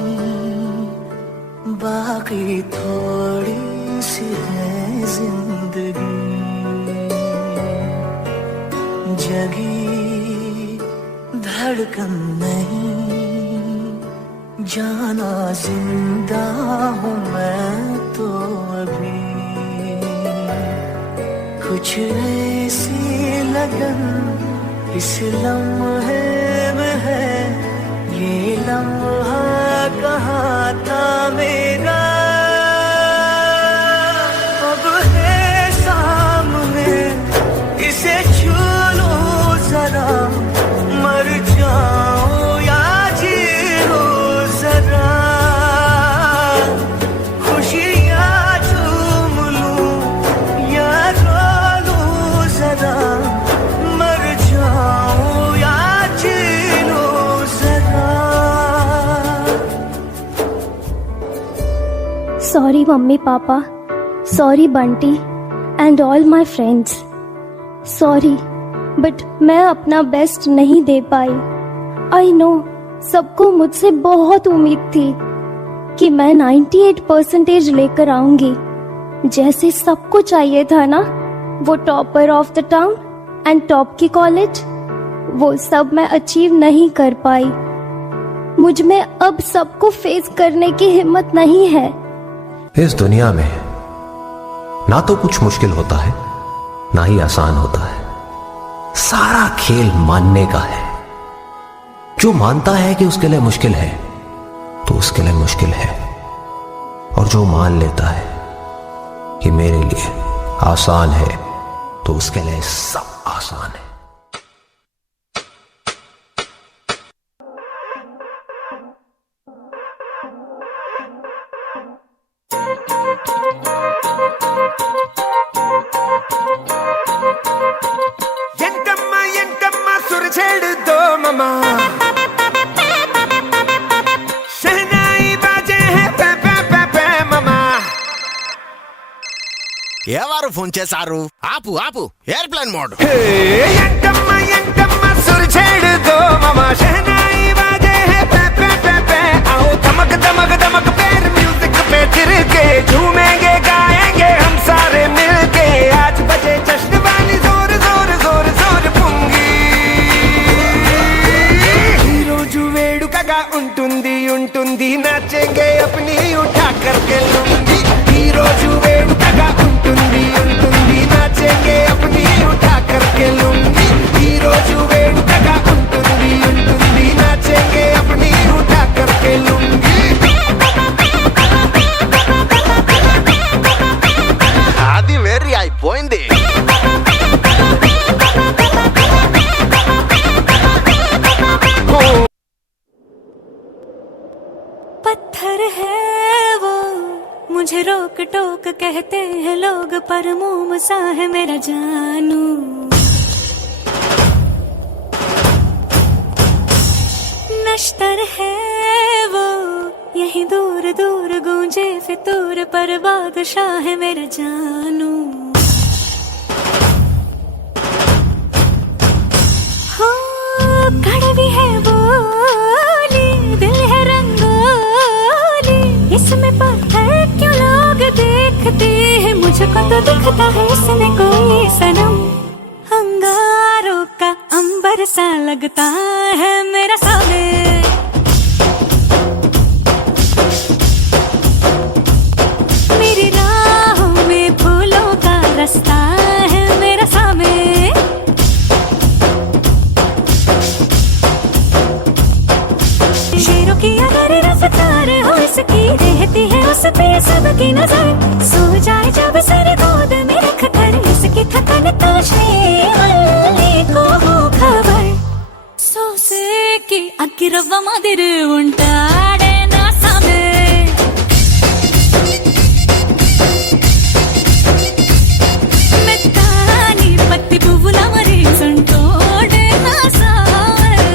बाकी थोड़ी सी है जिंदगी, जगी धड़कन नहीं, जाना जिंदा हूँ मैं तो अभी। कुछ ऐसी लगन इस लम्हे में है, ये लम्हा कहाँ था मेरा, अब है सामने, इसे छू लो जरा, मर जाऊं या जी लो जरा, खुशियाँ झूम लूं या रो लूं जरा, मर जाऊं या जी लो जरा। Sorry mummy papa, sorry Bunty and all my friends, sorry but मैं अपना बेस्ट नहीं दे पाई। आई नो सबको मुझसे बहुत उम्मीद थी कि मैं 98% लेकर आऊंगी, जैसे सबको चाहिए था ना, वो topper of the town and top की कॉलेज, वो सब मैं अचीव नहीं कर पाई। मुझ में अब सबको फेस करने की हिम्मत नहीं है। इस दुनिया में ना तो कुछ मुश्किल होता है ना ही आसान होता है, सारा खेल मानने का है। जो मानता है कि उसके लिए मुश्किल है तो उसके लिए मुश्किल है, और जो मान लेता है कि मेरे लिए आसान है तो उसके लिए सब आसान है। ఎవరు ఫోన్ చేశారు? ఆపు ఆపు, ఎయిర్ప్లేన్ మోడ్. झूमेंगे गाएंगे हम सारे मिलके, आज बजे जश्न वाली जोर जोर जोर जोर पुंगी। ఈ రోజు వేడుకగా ఉంటుంది ఉంటుంది, नाचेंगे अपनी उठा करके लुंगी। ఈ రోజు వేడుకగా ఉంటుంది ఉంటుంది, नाचेंगे अपनी उठा करके लुंगी। ఈ రోజు వేడుకగా ఉంటుంది ఉంటుంది, नाचेंगे अपनी उठा करके लुंगी। అది వెర్రి అయిపోయింది. पत्थर है वो, मुझे रोक टोक कहते हैं लोग, पर मोम सा है मेरा जानू। नश्तर है वो, यही दूर दूर गूंजे फितूर, पर बादशाह है मेरा जानू। हो कड़वी है बोली, दिल है रंगोली, इसमें पत्थर क्यों लोग देखते हैं, मुझको तो दिखता है इसमें कोई सनम। अंगारों का अंबर सा लगता है मेरा सामने, मेरी राहों में फूलों का रास्ता है मेरा सामने। शेरों की अगर रफ्तार हो इसकी, रहती है उस पे सबकी नजर, सो जाए जब सर गोद में रख कर, इसकी थकन तो श्रीवल्ली। అక్కిరవ్వ మాదిరి ఉంటాడే నా సామే మెత్తాని పత్తి పువ్వుల మరి సంటోడే నా సామే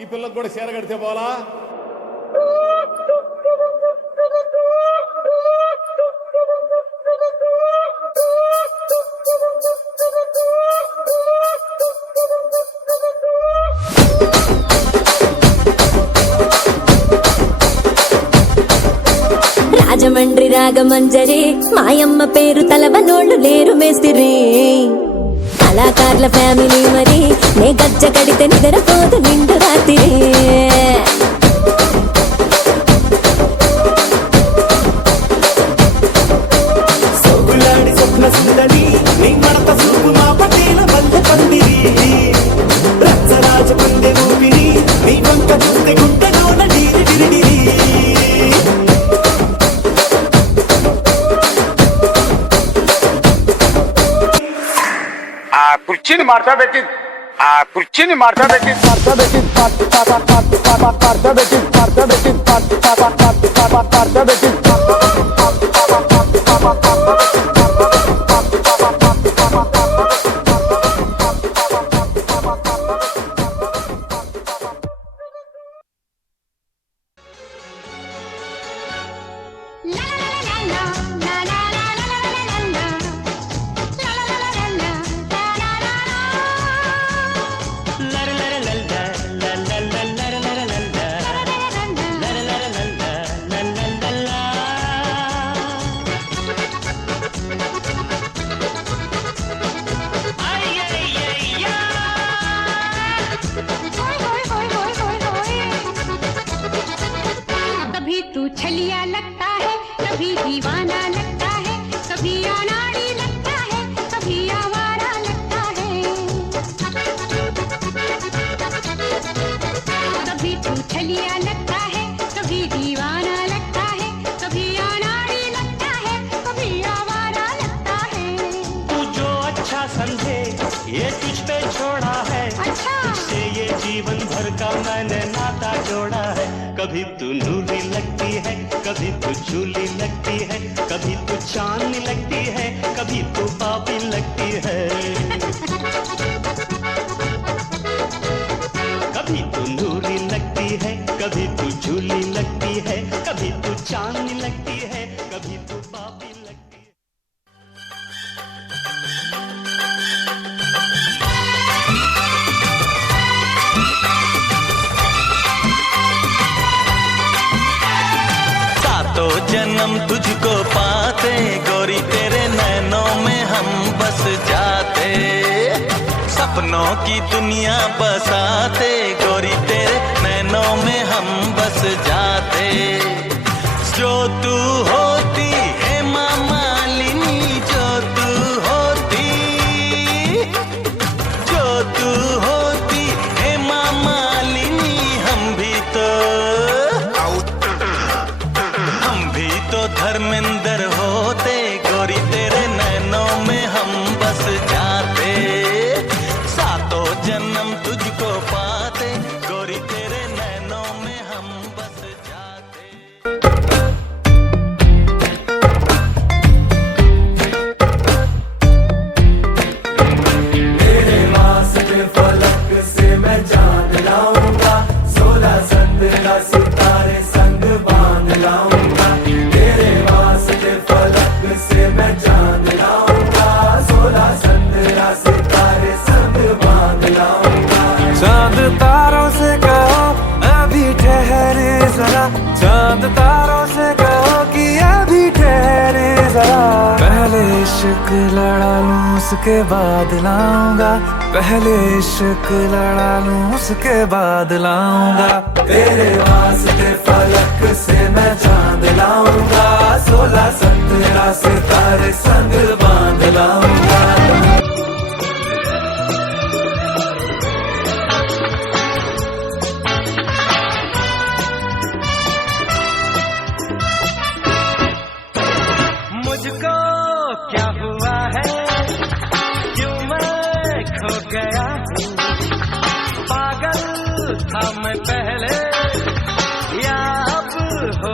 ఈ పిల్లకు కూడా చీర కడితే పోలా రాజమండ్రి రాగమంజరి మాయమ్మ పేరు తలవనోళ్ళు లేరు మేస్తిరి కళాకారుల ఫ్యామిలీ మరి నే గజ్జ కడితే నిద్రపోదు నిండు రాత్రి సోగులాడి స్వప్న సుందరి నీ మడత సూపు మా పటేల వల్ల పందిరి రచ్చరాజ పందె ఊపిరి నీ వంక చూస్తే గుంటలోన డీరి డిరిడిరి ఆ కుర్చీని మార్చబెట్టి कभी तू छलिया लगता है कभी दीवाना लगता है कभी अनाड़ी लगता है कभी आवारा लगता है कभी तू छलिया लगता है कभी दीवाना लगता है कभी अनाड़ी लगता है कभी आवारा लगता है तू जो अच्छा समझे ये तुझ पे छोड़ा है अच्छा तुझसे ये जीवन भर का मैंने नाता जोड़ा है कभी तू नूरी लगती है कभी तू झूली लगती है कभी तू चांदनी लगती है कभी तू पापी लगती है कभी तू नूरी लगती है कभी तू झूली लगती है कभी तू चांदनी लगती है कभी तू पापी लगती है सातों जन्म तुझको पाते गोरी तेरे नैनों में हम बस जाते सपनों की दुनिया बसाते गोरी तेरे नैनों में हम बस जाते जो तू होती है माँ मालिनी जो तू होती है माँ मालिनी हम भी तो धर्मेंद्र होते गोरी तेरे नैनों में हम बस जाते सातों जन्म तुझको पाते गोरी तेरे नैनों में हम बस जाते लाऊंगा। चांद तारों से कहो अभी ठहरे जरा, चांद तारों से कहो कि अभी ठहरे जरा। पहले इश्क लड़ा लूं उसके बाद लाऊंगा, पहले इश्क लड़ा लूं उसके बाद लाऊंगा। तेरे वास्ते फलक से मैं चांद लाऊंगा, 16-17 सितारे संग बांध लाऊंगा। मुझको क्या हुआ है, क्यों मैं खो गया हूँ। पागल था मैं पहले या अब हो